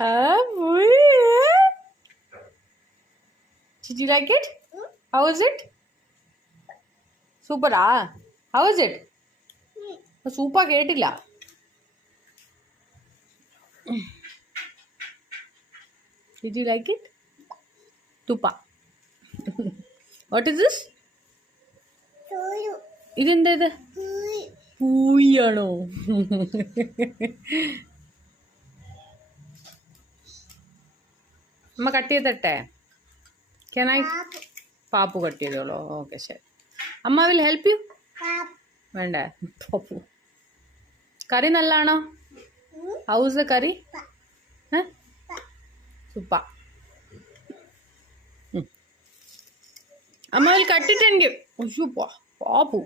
Did you like it? How was it? Super How was it? Super കേട്ടില്ല. Did you like it? Tupa. What is this? ഇതെന്താ ഇത്? പൂയാണോ? അമ്മ cut ചെയ്തട്ടെ? Can I? പാപ്പു cut ചെയ്തോളൂ. ഓക്കെ ശരി. അമ്മ വിൽ ഹെൽപ്പ് യു? വേണ്ടേ? പാപ്പു കറി നല്ലതാണോ? How's the curry? സൂപ്പ. അമ്മ വിൽ കട്ടിട്ടെങ്കിൽ പാപ്പു